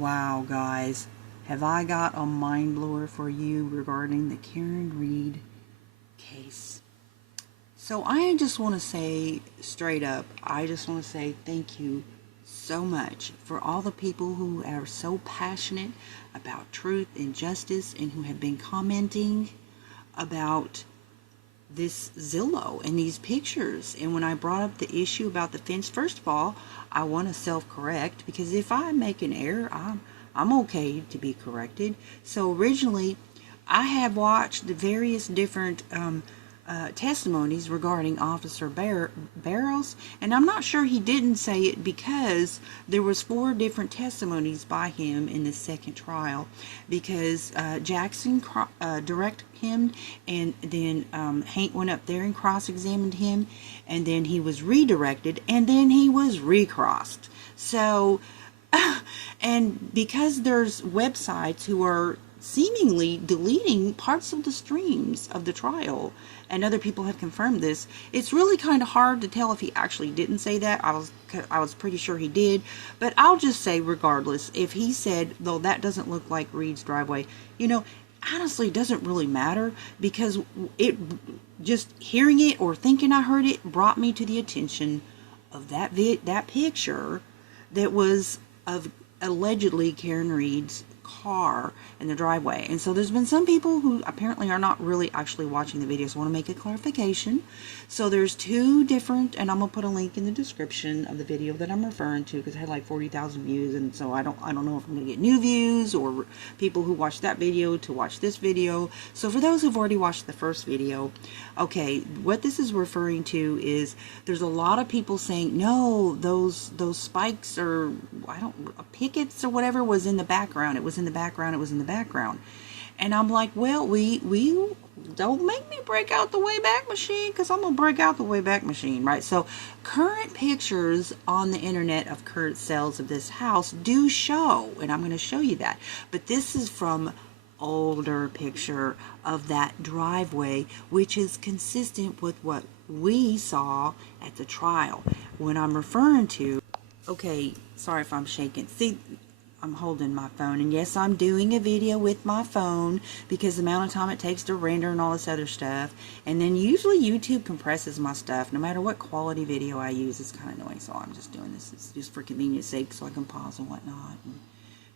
Wow, guys, have I got a mind blower for you regarding the Karen Reed case. So I just want to say straight up, I just want to say thank you so much for all the people who are so passionate about truth and justice and who have been commenting about this Zillow and these pictures. And when I brought up the issue about the fence, first of all, I want to self-correct, because if I make an error, I'm okay to be corrected. So originally, I have watched the various different testimonies regarding Officer Barrows, and I'm not sure he didn't say it because there was 4 different testimonies by him in the second trial, because Jackson directed him, and then Hank went up there and cross-examined him, and then he was redirected, and then he was recrossed. So and because there's websites who are seemingly deleting parts of the streams of the trial, and other people have confirmed this, it's really kind of hard to tell if he actually didn't say that. I was pretty sure he did, but I'll just say, regardless, if he said, though that doesn't look like Reed's driveway, you know, honestly, it doesn't really matter, because it, just hearing it or thinking I heard it, brought me to the attention of that picture that was of allegedly Karen Reed's car in the driveway. And so there's been some people who apparently are not really actually watching the video, so I want to make a clarification. So there's 2 different, and I'm gonna put a link in the description of the video that I'm referring to, because it had like 40,000 views, and so I don't know if I'm gonna get new views or people who watched that video to watch this video. So for those who've already watched the first video, okay, what this is referring to is there's a lot of people saying, no, those spikes, or pickets or whatever, was in the background. It was in the background. It was in the background. And I'm like, well, we don't make me break out the Wayback Machine, because I'm gonna break out the Wayback Machine, right? So current pictures on the internet of current sales of this house do show, and I'm going to show you that, but this is from older picture of that driveway, which is consistent with what we saw at the trial. When I'm referring to, okay, sorry if I'm shaking, see, I'm holding my phone, and yes, I'm doing a video with my phone because the amount of time it takes to render and all this other stuff, and then usually YouTube compresses my stuff no matter what quality video I use. It's kind of annoying, so I'm just doing this. It's just for convenience sake, so I can pause and whatnot, and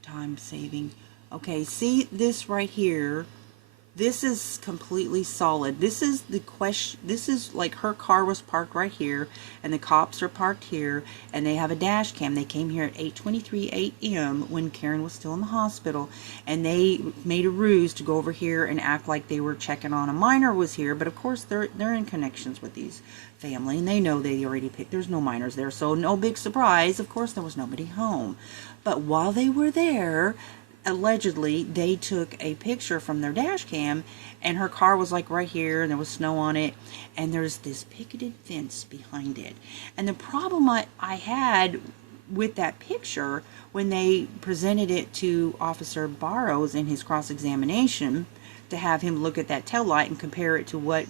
time saving. Okay, see this right here? This is completely solid. This is the question. This is like her car was parked right here, and the cops are parked here, and they have a dash cam. They came here at 8:23 a.m. when Karen was still in the hospital, and they made a ruse to go over here and act like they were checking on a minor was here. But of course, they're in connections with these family, and they know they already picked. There's no minors there, so no big surprise. Of course, there was nobody home. But while they were there, allegedly they took a picture from their dash cam, and her car was like right here, and there was snow on it, and there's this picketed fence behind it. And the problem I had with that picture, when they presented it to Officer Barrows in his cross-examination to have him look at that taillight and compare it to what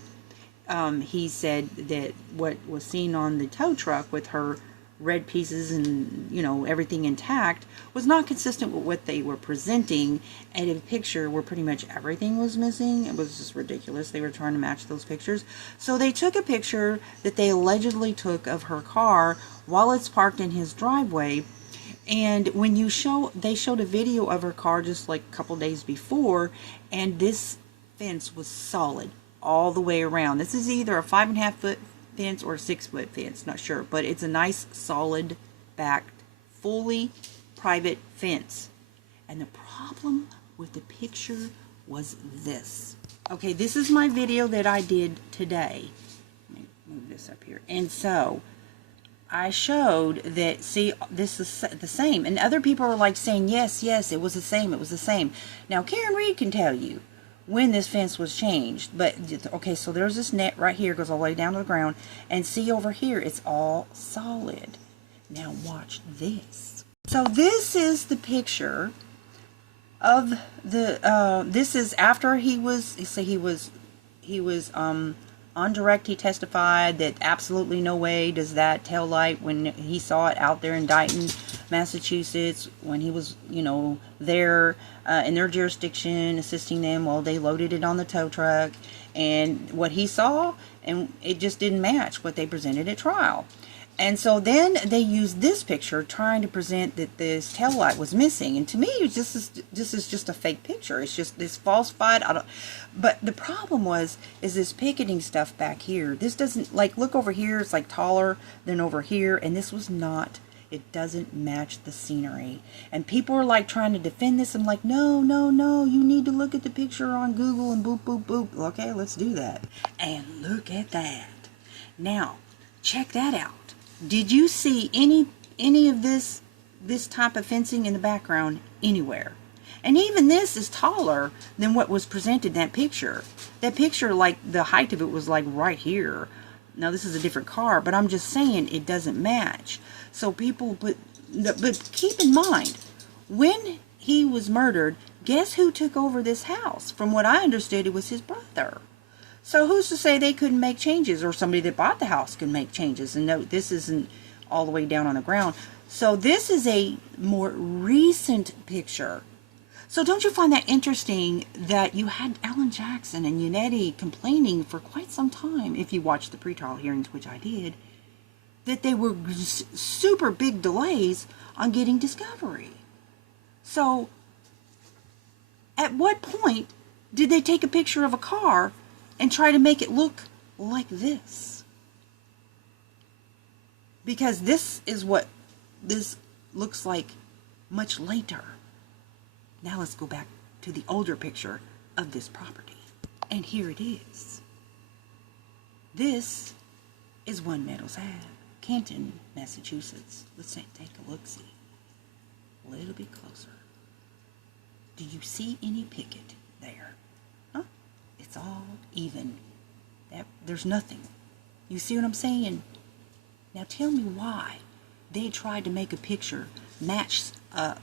he said that what was seen on the tow truck with her red pieces and, you know, everything intact, was not consistent with what they were presenting at a picture where pretty much everything was missing. It was just ridiculous. They were trying to match those pictures. So they took a picture that they allegedly took of her car while it's parked in his driveway. And when they showed a video of her car just like a couple days before, and this fence was solid all the way around. This is either a 5.5 foot fence or a 6 foot fence, not sure, but it's a nice solid backed, fully private fence. And the problem with the picture was this. Okay, this is my video that I did today. Let me move this up here. And so I showed that, see, this is the same, and other people are like saying, yes, it was the same, it was the same. Now Karen Reed can tell you when this fence was changed, but okay, so there's this net right here, goes all the way down to the ground, and see over here, it's all solid. Now watch this. So this is the picture of the this is after he was On direct, he testified that absolutely no way does that tail light, when he saw it out there in Dayton, Massachusetts, when he was, you know, there in their jurisdiction, assisting them while they loaded it on the tow truck, and what he saw, and it just didn't match what they presented at trial. And so then they used this picture trying to present that this tail light was missing. And to me, this is just a fake picture. It's just this falsified. But the problem is this picketing stuff back here. This doesn't, like, look over here. It's like taller than over here. And this was not, it doesn't match the scenery. And people are like trying to defend this. I'm like, no, no, no. You need to look at the picture on Google and boop, boop, boop. Okay, let's do that. And look at that. Now, check that out. Did you see any of this type of fencing in the background anywhere? And even this is taller than what was presented in that picture. That picture, like, the height of it was like right here. Now this is a different car, but I'm just saying it doesn't match. So people, but keep in mind, when he was murdered, guess who took over this house? From what I understood, it was his brother. So who's to say they couldn't make changes, or somebody that bought the house can make changes? And no, this isn't all the way down on the ground. So this is a more recent picture. So don't you find that interesting that you had Alan Jackson and Yannetti complaining for quite some time, if you watched the pretrial hearings, which I did, that they were super big delays on getting discovery. So at what point did they take a picture of a car and try to make it look like this? Because this is what this looks like much later. Now let's go back to the older picture of this property. And here it is. This is One Meadows Ave, Canton, Massachusetts. Let's take a look-see. A little bit closer. Do you see any picket there? Huh? It's all even. There's nothing. You see what I'm saying? Now tell me why they tried to make a picture match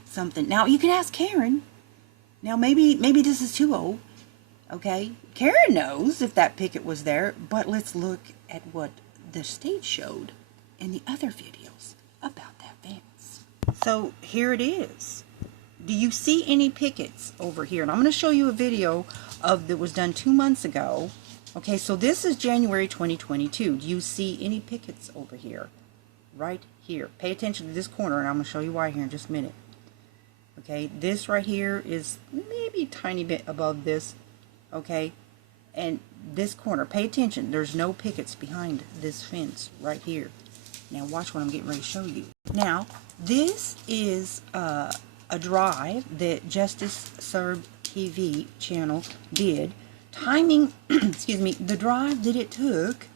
something. Now you can ask Karen. Now maybe this is too old. Okay, Karen knows if that picket was there, but let's look at what the state showed in the other videos about that fence. So here it is. Do you see any pickets over here? And I'm going to show you a video that was done 2 months ago. Okay, so this is January 2022. Do you see any pickets over here? Right here. Pay attention to this corner, and I'm going to show you why here in just a minute. Okay, this right here is maybe a tiny bit above this. Okay, and this corner, pay attention. There's no pickets behind this fence right here. Now watch what I'm getting ready to show you. Now, this is a drive that Justice Serb TV channel did, timing, excuse me, the drive that it took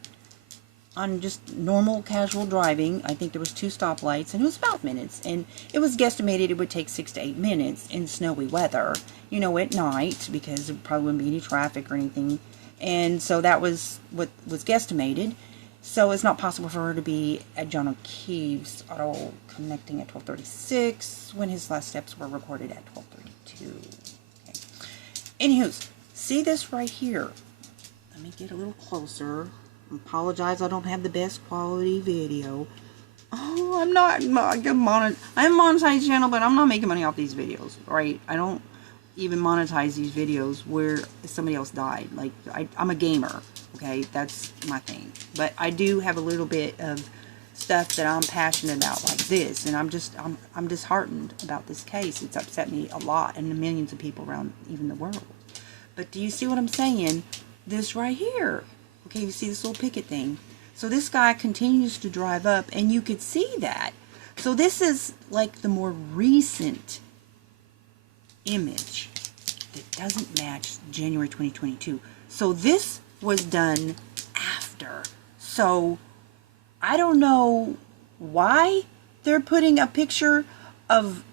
on just normal casual driving. I think there was 2 stoplights, and it was about minutes, and it was guesstimated it would take 6 to 8 minutes in snowy weather, you know, at night, because there probably wouldn't be any traffic or anything. And so that was what was guesstimated. So it's not possible for her to be at John O'Keefe's auto connecting at 12:36 when his last steps were recorded at 12:32. Okay. Anywho, see this right here. Let me get a little closer. I apologize, I don't have the best quality video. Oh, I'm not. I have a monetized channel, but I'm not making money off these videos. Right? I don't even monetize these videos where somebody else died. Like, I'm a gamer. Okay, that's my thing. But I do have a little bit of stuff that I'm passionate about, like this, and I'm disheartened about this case. It's upset me a lot, and the millions of people around even the world. But do you see what I'm saying? This right here. Okay, you see this little picket thing. So this guy continues to drive up, and you could see that. So this is like the more recent image that doesn't match January 2022. So this was done after. So I don't know why they're putting a picture of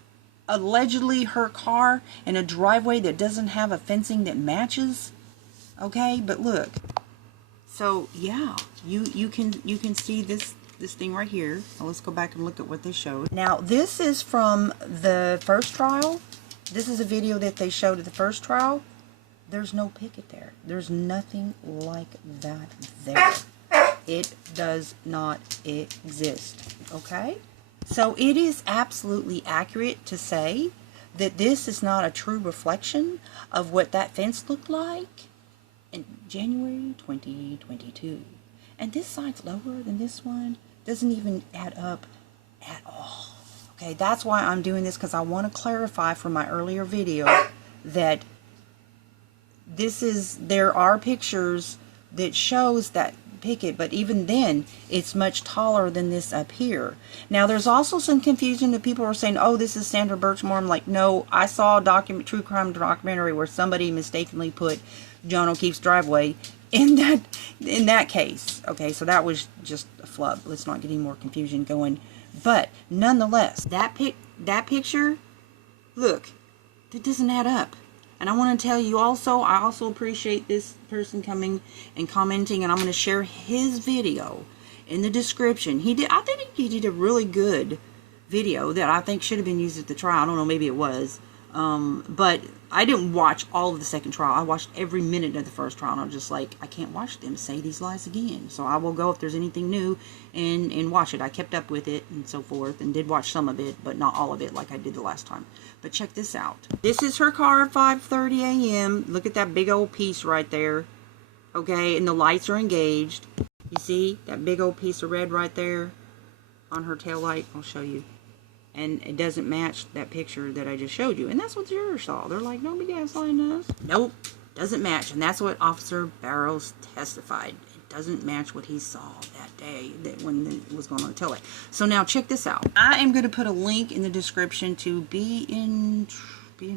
allegedly her car in a driveway that doesn't have a fencing that matches. Okay, but look. So yeah, you can see this thing right here. So let's go back and look at what they showed. Now this is from the first trial. This is a video that they showed at the first trial. there's no picket there. There's nothing like that there. It does not exist, okay? So it is absolutely accurate to say that this is not a true reflection of what that fence looked like in January 2022. And this side's lower than this one. Doesn't even add up at all. Okay, that's why I'm doing this, because I want to clarify from my earlier video that there are pictures that shows that picket, but even then it's much taller than this up here. Now there's also some confusion that people are saying, oh, this is Sandra Birchmore. I'm like, no, I saw a true crime documentary where somebody mistakenly put John O'Keefe's driveway in that case. Okay, so that was just a flub. Let's not get any more confusion going. But nonetheless, that picture, look, that doesn't add up. And I want to tell you also, I also appreciate this person coming and commenting, and I'm going to share his video in the description. I think he did a really good video that I think should have been used at the trial. I don't know, maybe it was. But I didn't watch all of the second trial. I watched every minute of the first trial, and I was just like, I can't watch them say these lies again. So I will go if there's anything new and watch it. I kept up with it and so forth, and did watch some of it, but not all of it like I did the last time. But check this out. This is her car at 5:30 a.m. Look at that big old piece right there. Okay, and the lights are engaged. You see that big old piece of red right there on her tail light? I'll show you. And it doesn't match that picture that I just showed you. And that's what the jurors saw. They're like, nobody gaslighting us. Nope, doesn't match. And that's what Officer Barrows testified. It doesn't match what he saw that day when it was going on the tail light. So now check this out. I am going to put a link in the description to Be in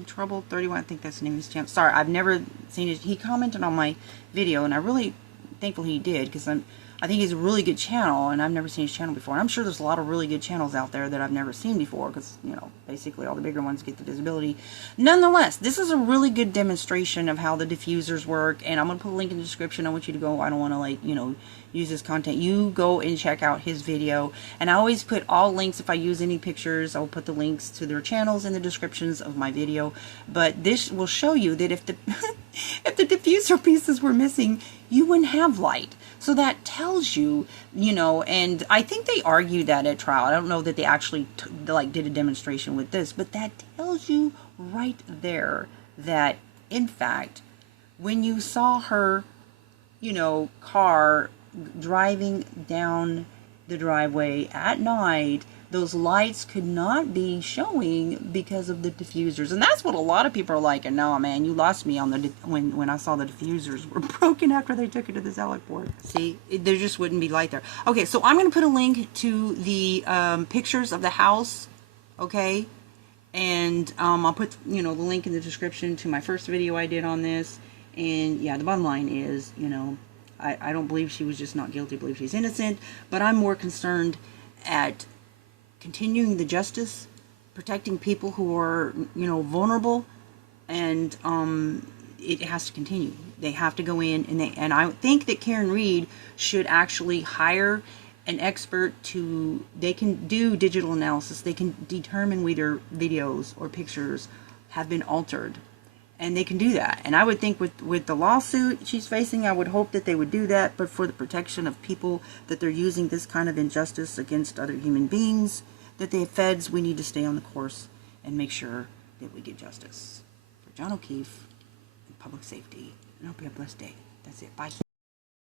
Trouble 31. I think that's the name of his channel. Sorry, I've never seen it. He commented on my video, and I'm really thankful he did, because I think he's a really good channel, and I've never seen his channel before. And I'm sure there's a lot of really good channels out there that I've never seen before, because, you know, basically all the bigger ones get the visibility. Nonetheless, this is a really good demonstration of how the diffusers work, and I'm going to put a link in the description. I want you to go. I don't want to, like, you know, use this content. You go and check out his video, and I always put all links. If I use any pictures, I'll put the links to their channels in the descriptions of my video. But this will show you that if the if the diffuser pieces were missing, you wouldn't have light. So that tells you, you know, and I think they argued that at trial. I don't know that they actually did a demonstration with this, but that tells you right there that, in fact, when you saw her, you know, car driving down the driveway at night, those lights could not be showing because of the diffusers. And that's what a lot of people are like, and no, man, you lost me on the when I saw the diffusers were broken after they took it to the ALOT board. See, there just wouldn't be light there. Okay, so I'm going to put a link to the pictures of the house, okay? And I'll put, you know, the link in the description to my first video I did on this. And yeah, the bottom line is, you know, I don't believe she was just not guilty. I believe she's innocent. But I'm more concerned at continuing the justice, protecting people who are, you know, vulnerable, and it has to continue. They have to go in, and I think that Karen Reed should actually hire an expert they can do digital analysis. They can determine whether videos or pictures have been altered. And they can do that. And I would think with the lawsuit she's facing, I would hope that they would do that. But for the protection of people that they're using this kind of injustice against other human beings, that the feds, we need to stay on the course and make sure that we get justice for John O'Keefe and public safety. And I hope you have a blessed day. That's it. Bye.